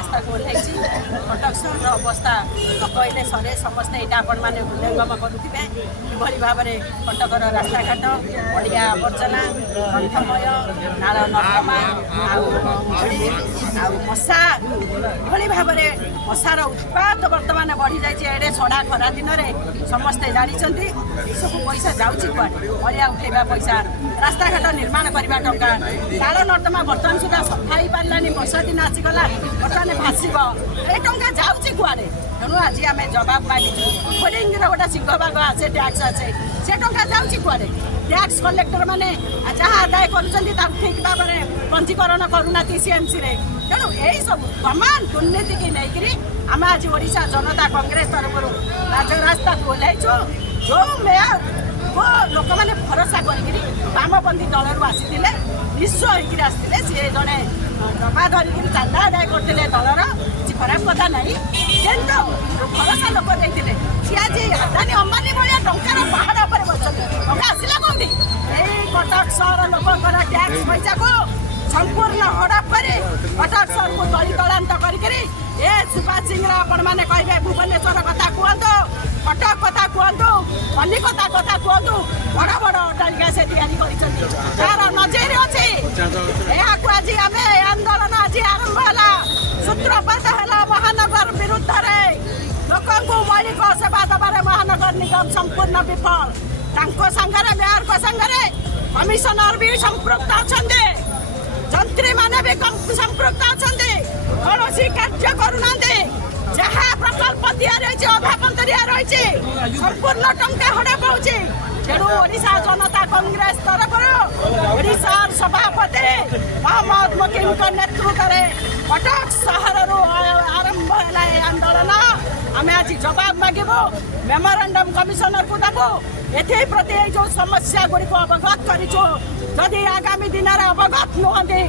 रास्ता को ओह्लैची कटक सहर अवस्था न कहले सरे समस्ते यहाँ आपण मैंने हृदयंगम करुवे किभली भाव में कटकर रास्ताघाट पड़िया आवर्जना कंठमय नाल नर्दमा मशा यह भाव में मशार उत्पात बर्तमान बढ़ी जाए सड़ा खरा दिन में समस्ते जानते सब पैसा जाऊँगी कड़े अलिया उठेबा पैसा रास्ताघाट निर्माण करने टंका नाल नर्दमा बर्तमान सुधा सफा हो पारानी वर्षा दिन आसीगला बर्तमान भाषब ये टंका जाऊँगी कड़े तेणु आज आम जवाब मागिचु बोलिंग गोटे सिंहभाग आसे टैक्स आसे से टंका जाऊँगी कड़े टैक्स कलेक्टर मैंने जहाँ आदाय कर ठीक भाव में पंजीकरण करूना सीएमसी तेणु यही सब तमाम दुर्नीति की लेकिन आम आज ओडिशा जनता कांग्रेस तरफ राजरास्ता को ओह्लैचु जो मेयर को लोक मैंने भरोसा कर वामपंथी दल रू आसी निश्चय होकर आसते सी जड़े डबा धरिक चांदा आदाय करते दलर କିଛି ଖରାପ କଥା ନାହିଁ କିନ୍ତୁ ଭରସା ଲୋକ ଦେଇଥିଲେ ସି ଆଜି ଆଦାନୀ ଅମ୍ବାନୀ ଭଳିଆ ଟଙ୍କାର ପାହାଡ଼ ଉପରେ ବସିଛନ୍ତି ଟଙ୍କା ଆସିଲା କୋଉଠି ଏଇ କଟକ ସହର ଲୋକଙ୍କର ଟ୍ୟାକ୍ସ ପଇସାକୁ संपूर्ण हड़प कर कटक सहर को तली तलांत कर सुभाष सिंह आपने कहे भुवनेश्वर कथा कहतु कटक कथा कहतु कलिकता कथा कहतु बड़ बड़ अट्टालिका से तार नजर अच्छी आज आम आंदोलन आज आरंभ है सूत्रपात है महानगर विरुद्ध लोक मौलिक सेवा दबार महानगर निगम संपूर्ण विफल सांगे मेयर सांगे कमिशनर भी संपृक्त अच्छा जंत्री माने भी संपृक्त अच्छा कौन कार्य करूना जहाँ प्रकल्प दिया रही अधापंत दिया रही संपूर्ण टंका हड़प होची तेणु ओडिशा जनता कांग्रेस तरफ ओडिशा सभापति मोहम्मद मुकिम नेतृत्व में कटक सहर आरंभ है आंदोलन आम आज जवाब मागबू मेमोरांडम कमिशनर को देवु एप्रति जो समस्या गुड़ी अवगत करूँ जदि आगामी दिन में अवगत नुहति।